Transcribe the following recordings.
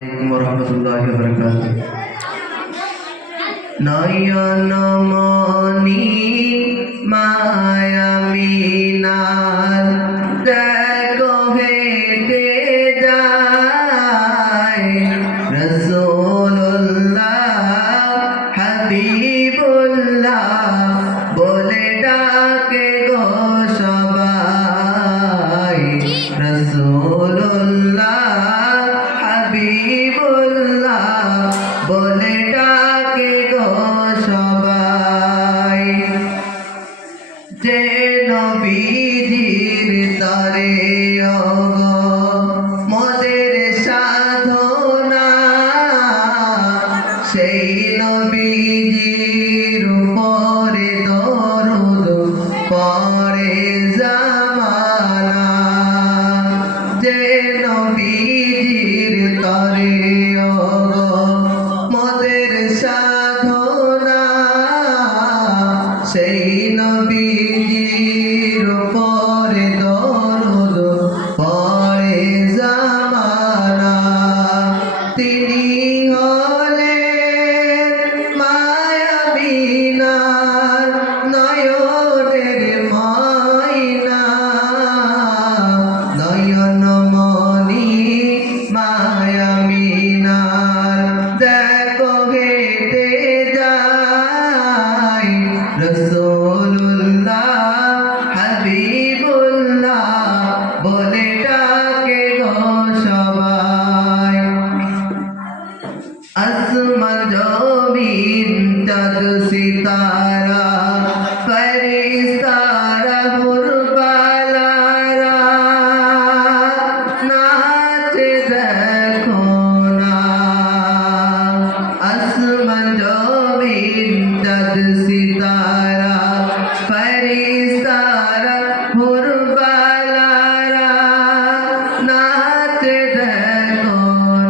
warahmatullahi wabarakatuh. নয়নমণি মায়ামিনার দেখো হেঁটে যায় রাসূলুল্লাহ হাবিবুল্লাহ বলে ডাকে গো সবাই রাসূলুল্লাহ হাবিবুল্লাহ বলে ডাকে গো সবাই যে নবীজির তরে মোদের সাধনা সেই নবীজির উপরে দরুদ পড়ে জামানা যে নবীজির তরে মোদের সাধনা সেই নবীজির উপরে দরুদ পড়ে জামানা তিনি হলেন মায়াবিনার নয়নের ময়না নয়নমণি মায়ামিনার দেখো হেঁটে যায় রাসূলুল্লাহ হাবিবুল্লাহ বলে ডাকে গো সবাই আসমান জমিন চাঁদ সিতারা ফেরেশতারা হুরবালারা নাচে দেখো না আসমান জমিন চাঁদ সিতারা ফেরেশতারা হুরবালারা নাচে দেখো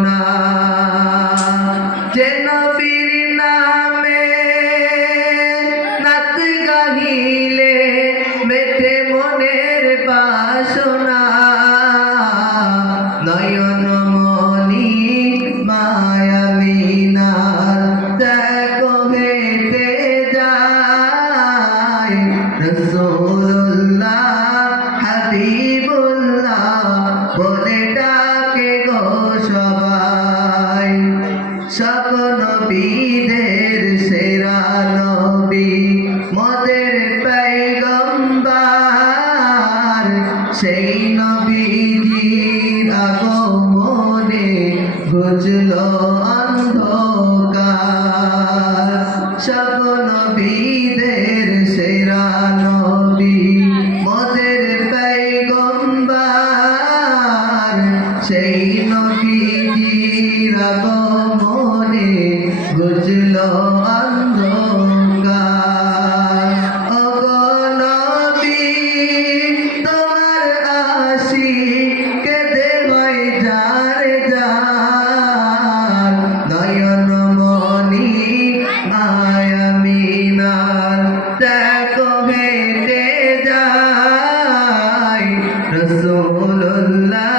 না যে নবীর নামে নাত গাহিলে মেটে মনের বাসনা নয়নমণি মায়ামিনার দেখো হেঁটে যায় রাসূলুল্লাহ হাবিবুল্লাহ বলে ডাকে গো সবাই সব নবীদের সেরা নবী মোদের পয়গম্বর সেই নবীজির আগমনে ঘুচলো অন্ধকার সব নবীদের সেরা নবী মোদের পয়গম্বর সেই নবীজির আগমনে ঘুচলো অন্ধকার ওগো নবী তোমার আশিকে দেওয়াই যার যার নয়নমণি মায়ামিনার দেখো হেঁটে যায় রাসূলুল্লাহ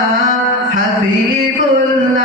হাবিবুল্লাহ